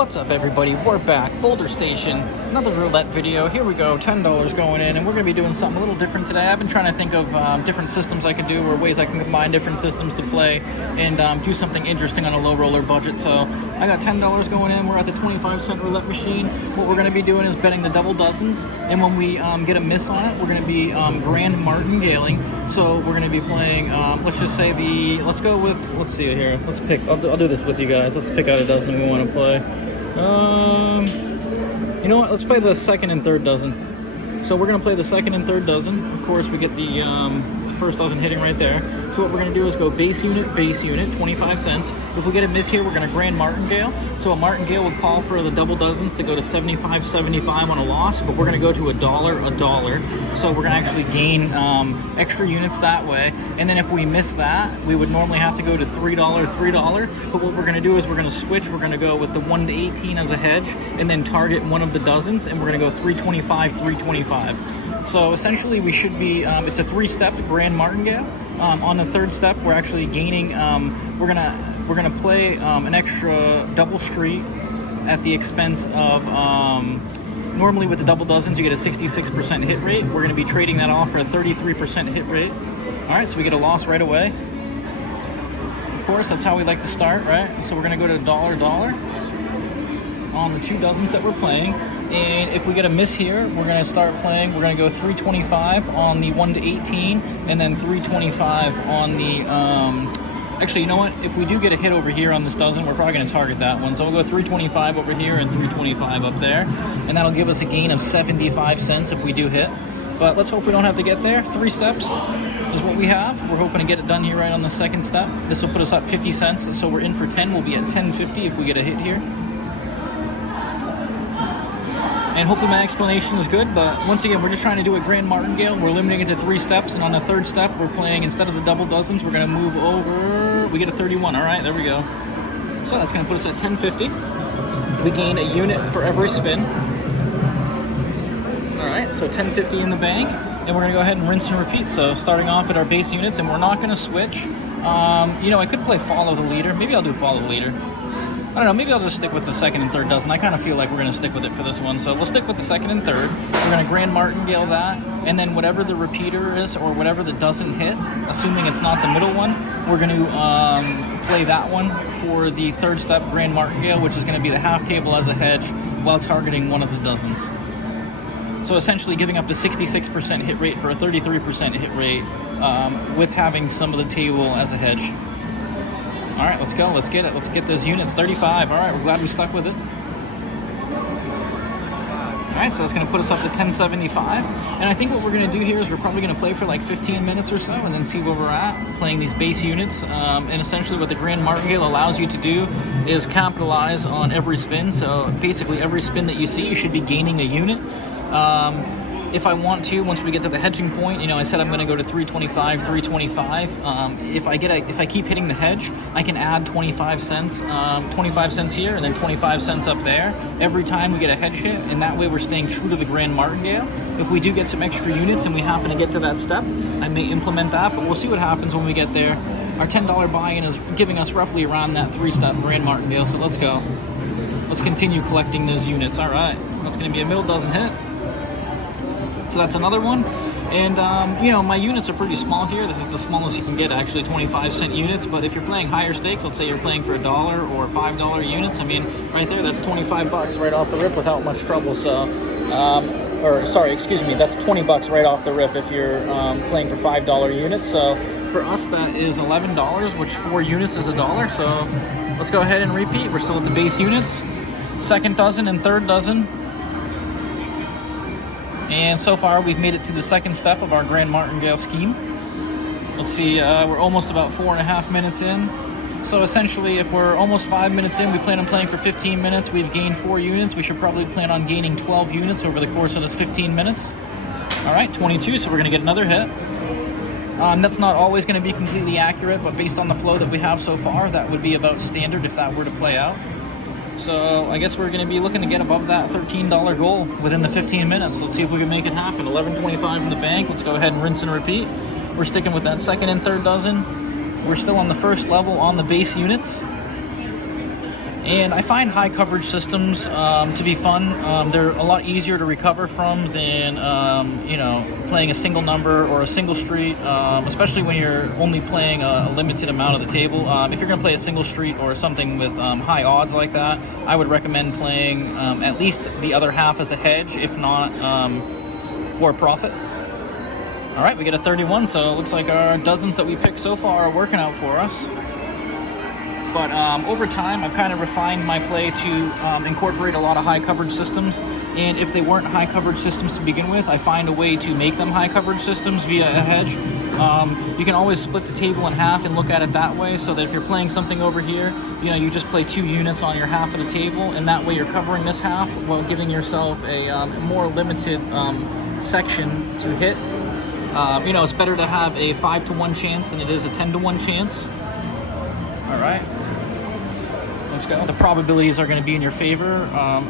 What's up, everybody? We're back. Boulder Station. Another roulette video. Here we go. $10 going in, and we're going to be doing something a little different today. I've been trying to think of different systems I can do, or ways I can combine different systems to play and do something interesting on a low roller budget. So I got $10 going in. We're at the 25-cent roulette machine. What we're going to be doing is betting the double dozens, and when we get a miss on it, we're going to be grand martingaling. So we're going to be playing, let's just say let's go with, let's see here. Let's pick, I'll do this with you guys. Let's pick out a dozen we want to play. You know what? Let's play the second and third dozen. So we're going to play the second and third dozen. Of course, we get the first dozen hitting right there. So what we're going to do is go base unit, 25 cents. If we get a miss here, we're going to grand martingale. So a martingale would call for the double dozens to go to 75.75 on a loss, but we're going to go to a dollar. So we're going to actually gain extra units that way. And then if we miss that, we would normally have to go to $3. But what we're going to do is we're going to switch. We're going to go with the 1 to 18 as a hedge, and then target one of the dozens, and we're going to go 325. So essentially we should be, it's a 3-step grand martingale. On the third step, we're actually gaining, we're gonna play an extra double street at the expense of, normally with the double dozens you get a 66% hit rate. We're gonna be trading that off for a 33% hit rate. All right, so we get a loss right away. Of course, that's how we like to start, right? So we're gonna go to $1 on the 2 dozens that we're playing. And if we get a miss here, we're going to start playing. We're going to go 325 on the 1 to 18, and then 325 on the, actually, you know what? If we do get a hit over here on this dozen, we're probably going to target that one. So we'll go 325 over here and 325 up there, and that'll give us a gain of 75 cents if we do hit. But let's hope we don't have to get there. 3 steps is what we have. We're hoping to get it done here right on the second step. This will put us up 50 cents, so we're in for 10. We'll be at 10.50 if we get a hit here. And hopefully my explanation is good, but once again, we're just trying to do a grand martingale. We're limiting it to 3 steps, and on the third step, we're playing, instead of the double dozens, we're going to move over. We get a 31. All right, there we go. So that's going to put us at 10.50. We gain a unit for every spin. All right, so 10.50 in the bank, and we're going to go ahead and rinse and repeat. So starting off at our base units, and we're not going to switch. You know, I could play follow the leader. Maybe I'll do follow the leader. I don't know, maybe I'll just stick with the second and third dozen. I kind of feel like we're going to stick with it for this one. So we'll stick with the second and third. We're going to grand martingale that. And then whatever the repeater is, or whatever that doesn't hit, assuming it's not the middle one, we're going to play that one for the third step grand martingale, which is going to be the half table as a hedge while targeting one of the dozens. So essentially giving up the 66% hit rate for a 33% hit rate with having some of the table as a hedge. All right, let's go. Let's get it. Let's get those units. 35. All right, we're glad we stuck with it. All right, so that's going to put us up to 10.75. And I think what we're going to do here is we're probably going to play for like 15 minutes or so and then see where we're at playing these base units. And essentially what the grand martingale allows you to do is capitalize on every spin. So basically every spin that you see, you should be gaining a unit. If I want to, once we get to the hedging point, you know, I said I'm going to go to 325. If I keep hitting the hedge, I can add 25 cents here and then 25 cents up there every time we get a hedge hit, and that way we're staying true to the grand martingale. If we do get some extra units and we happen to get to that step, I may implement that, but we'll see what happens when we get there. Our $10 buy-in is giving us roughly around that 3-step grand martingale, so let's go. Let's continue collecting those units. All right, that's going to be a middle dozen hit. So that's another one. And, you know, my units are pretty small here. This is the smallest you can get, actually, 25-cent units. But if you're playing higher stakes, let's say you're playing for $1 or $5 units, I mean, right there, that's 25 bucks right off the rip without much trouble. So, that's 20 bucks right off the rip if you're playing for $5 units. So for us, that is $11, which 4 units is $1. So let's go ahead and repeat. We're still at the base units. Second dozen and third dozen. And so far, we've made it to the second step of our grand martingale scheme. Let's see, we're almost about 4.5 minutes in. So essentially, if we're almost 5 minutes in, we plan on playing for 15 minutes. We've gained 4 units. We should probably plan on gaining 12 units over the course of this 15 minutes. All right, 22, so we're going to get another hit. That's not always going to be completely accurate, but based on the flow that we have so far, that would be about standard if that were to play out. So I guess we're going to be looking to get above that $13 goal within the 15 minutes. Let's see if we can make it happen. 11.25 in the bank. Let's go ahead and rinse and repeat. We're sticking with that second and third dozen. We're still on the first level on the base units. And I find high coverage systems to be fun. They're a lot easier to recover from than you know, playing a single number or a single street, especially when you're only playing a limited amount of the table. If you're going to play a single street or something with high odds like that, I would recommend playing at least the other half as a hedge, if not for profit. All right, we get a 31, so it looks like our dozens that we picked so far are working out for us. But over time, I've kind of refined my play to incorporate a lot of high coverage systems. And if they weren't high coverage systems to begin with, I find a way to make them high coverage systems via a hedge. You can always split the table in half and look at it that way, so that if you're playing something over here, you know, you just play 2 units on your half of the table, and that way you're covering this half while giving yourself a more limited section to hit. You know, it's better to have a 5-to-1 chance than it is a 10-to-1 chance. All right. Let's go. The probabilities are going to be in your favor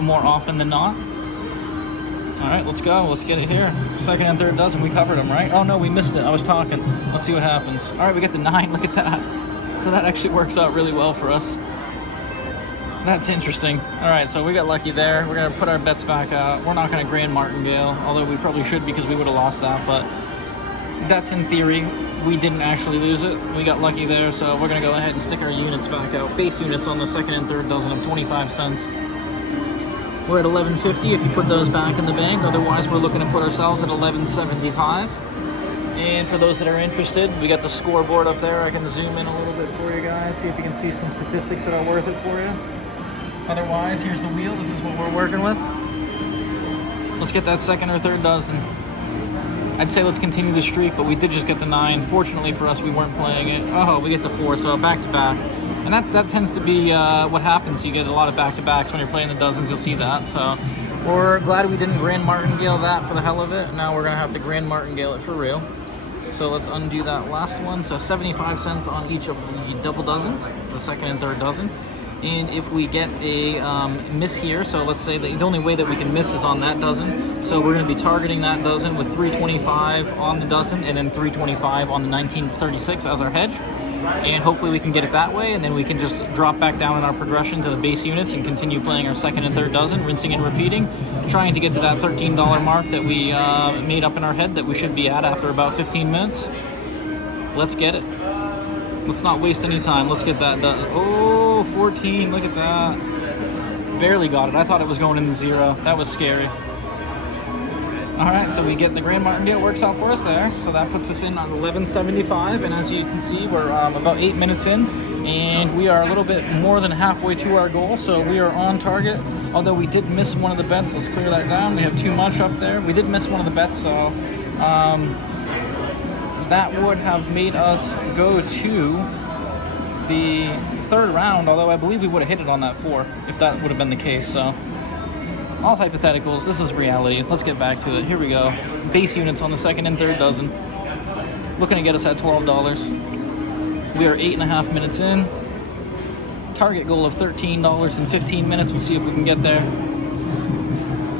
more often than not. All right, let's go. Let's get it here. Second and third dozen, we covered them, right? Oh, no, we missed it. I was talking. Let's see what happens. All right, we get the 9. Look at that. So that actually works out really well for us. That's interesting. All right, so we got lucky there. We're going to put our bets back out. We're not going to Grand Martingale, although we probably should because we would have lost that. But that's in theory. We didn't actually lose it. We got lucky there, so we're going to go ahead and stick our units back out. Base units on the second and third dozen of 25 cents. We're at $11.50 if you put those back in the bank. Otherwise, we're looking to put ourselves at $11.75. And for those that are interested, we got the scoreboard up there. I can zoom in a little bit for you guys, see if you can see some statistics that are worth it for you. Otherwise, here's the wheel. This is what we're working with. Let's get that second or third dozen. I'd say let's continue the streak, but we did just get the 9. Fortunately for us, we weren't playing it. Oh, we get the 4, so back to back. And that tends to be what happens. You get a lot of back-to-backs when you're playing the dozens. You'll see that. So we're glad we didn't Grand Martingale that for the hell of it. Now we're going to have to Grand Martingale it for real. So let's undo that last one. So 75 cents on each of the double dozens, the second and third dozen. And if we get a miss here, so let's say that the only way that we can miss is on that dozen. So we're going to be targeting that dozen with 325 on the dozen and then 325 on the 1936 as our hedge. And hopefully we can get it that way, and then we can just drop back down in our progression to the base units and continue playing our second and third dozen, rinsing and repeating, trying to get to that $13 mark that we made up in our head that we should be at after about 15 minutes. Let's get it. Let's not waste any time. Let's get that done. Oh, 14. Look at that. Barely got it. I thought it was going in the 0. That was scary. All right, so we get the Grand Martingale. Works out for us there. So that puts us in on $11.75. And as you can see, we're about 8 minutes in. And we are a little bit more than halfway to our goal. So we are on target. Although we did miss one of the bets. Let's clear that down. We have too much up there. We did miss one of the bets, so... that would have made us go to the third round, although I believe we would have hit it on that 4 if that would have been the case. So all hypotheticals, this is reality. Let's get back to it. Here we go. Base units on the second and third dozen. Looking to get us at $12. We are 8.5 minutes in. Target goal of $13 in 15 minutes. We'll see if we can get there.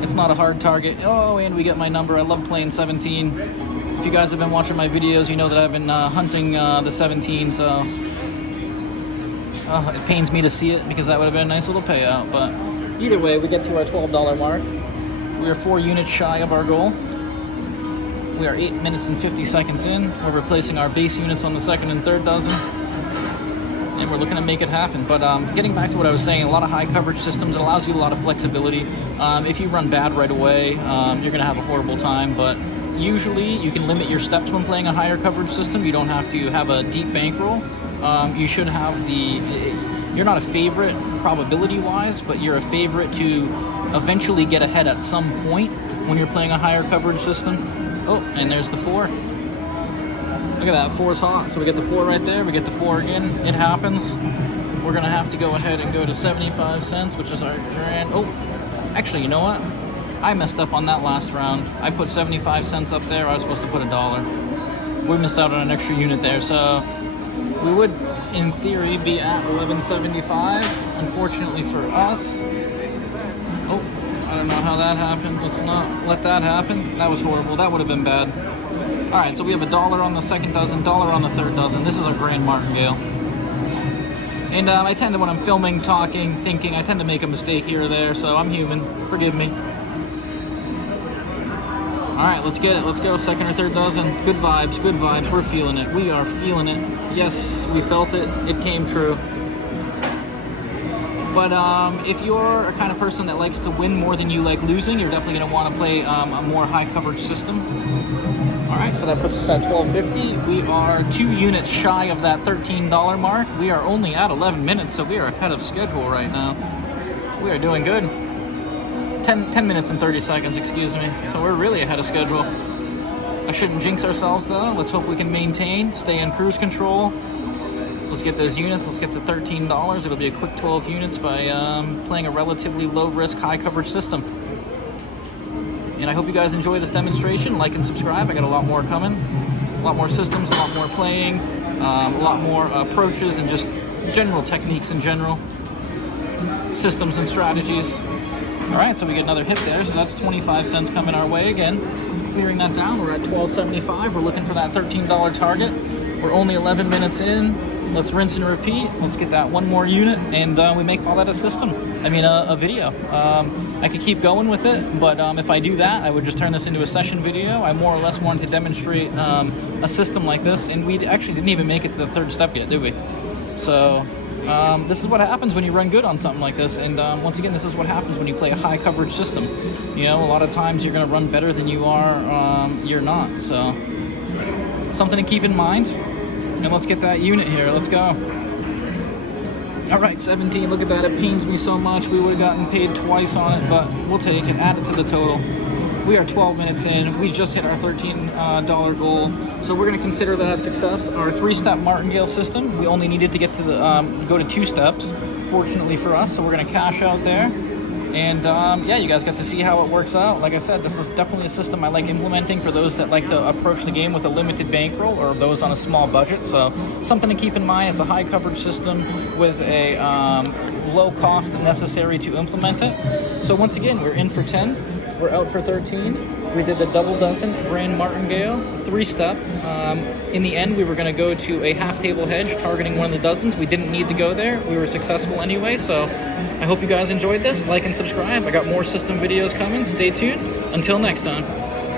It's not a hard target. Oh, and we get my number. I love playing 17. If you guys have been watching my videos, you know that I've been hunting the 17, so it pains me to see it because that would have been a nice little payout. But either way, we get to our $12 mark. We are 4 units shy of our goal. We are 8 minutes and 50 seconds in. We're replacing our base units on the second and third dozen. And we're looking to make it happen. But getting back to what I was saying, a lot of high coverage systems, it allows you a lot of flexibility. If you run bad right away, you're going to have a horrible time. But usually you can limit your steps when playing a higher coverage system. You don't have to have a deep bankroll. You should have you're not a favorite probability-wise, but you're a favorite to eventually get ahead at some point when you're playing a higher coverage system. Oh, and there's the 4. Look at that, 4's hot. So we get the 4 right there, we get the 4 again. It happens. We're gonna have to go ahead and go to 75 cents, which is our grand. Oh, actually, you know what? I messed up on that last round. I put 75 cents up there. I was supposed to put $1. We missed out on an extra unit there, so we would, in theory, be at $11.75. Unfortunately for us. Oh, I don't know how that happened. Let's not let that happen. That was horrible. That would have been bad. All right, so we have $1 on the second dozen, $1 on the third dozen. This is our Grand Martingale. And I tend to, when I'm filming, talking, thinking, I tend to make a mistake here or there, so I'm human. Forgive me. All right, let's get it. Let's go. Second or third dozen. Good vibes, good vibes. We're feeling it. We are feeling it. Yes, we felt it. It came true. But if you're a kind of person that likes to win more than you like losing, you're definitely going to want to play a more high coverage system. All right, so that puts us at $12.50. We are 2 units shy of that $13 mark. We are only at 11 minutes, so we are ahead of schedule right now. We are doing good. 10 minutes and 30 seconds, excuse me. So we're really ahead of schedule. I shouldn't jinx ourselves though. Let's hope we can maintain, stay in cruise control. Let's get those units. Let's get to $13. It'll be a quick 12 units by playing a relatively low-risk, high-coverage system. And I hope you guys enjoy this demonstration. Like and subscribe. I got a lot more coming. A lot more systems, a lot more playing, a lot more approaches, and just general techniques in general. Systems and strategies. All right, so we get another hit there. So that's 25 cents coming our way again. Clearing that down, we're at $12.75. We're looking for that $13 target. We're only 11 minutes in. Let's rinse and repeat. Let's get that one more unit, and we may call that a system. I mean, a video. I could keep going with it, but if I do that, I would just turn this into a session video. I more or less wanted to demonstrate a system like this, and we actually didn't even make it to the third step yet, did we? So this is what happens when you run good on something like this, and once again, this is what happens when you play a high coverage system. You know, a lot of times you're going to run better than you are, you're not. So something to keep in mind. And let's get that unit here. Let's go. All right, 17. Look at that. It pains me so much. We would have gotten paid twice on it, but we'll take it. Add it to the total. We are 12 minutes in. We just hit our $13 goal. So we're going to consider that a success. Our 3-step Martingale system, we only needed to get to the go to 2 steps, fortunately for us. So we're going to cash out there. And yeah, you guys got to see how it works out. Like I said, this is definitely a system I like implementing for those that like to approach the game with a limited bankroll or those on a small budget. So something to keep in mind. It's a high coverage system with a low cost necessary to implement it. So once again, we're in for 10. We're out for 13. We did the double dozen Grand Martingale 3-step. In the end, we were going to go to a half table hedge targeting one of the dozens. We didn't need to go there. We were successful anyway. So I hope you guys enjoyed this. Like and subscribe. I got more system videos coming. Stay tuned. Until next time.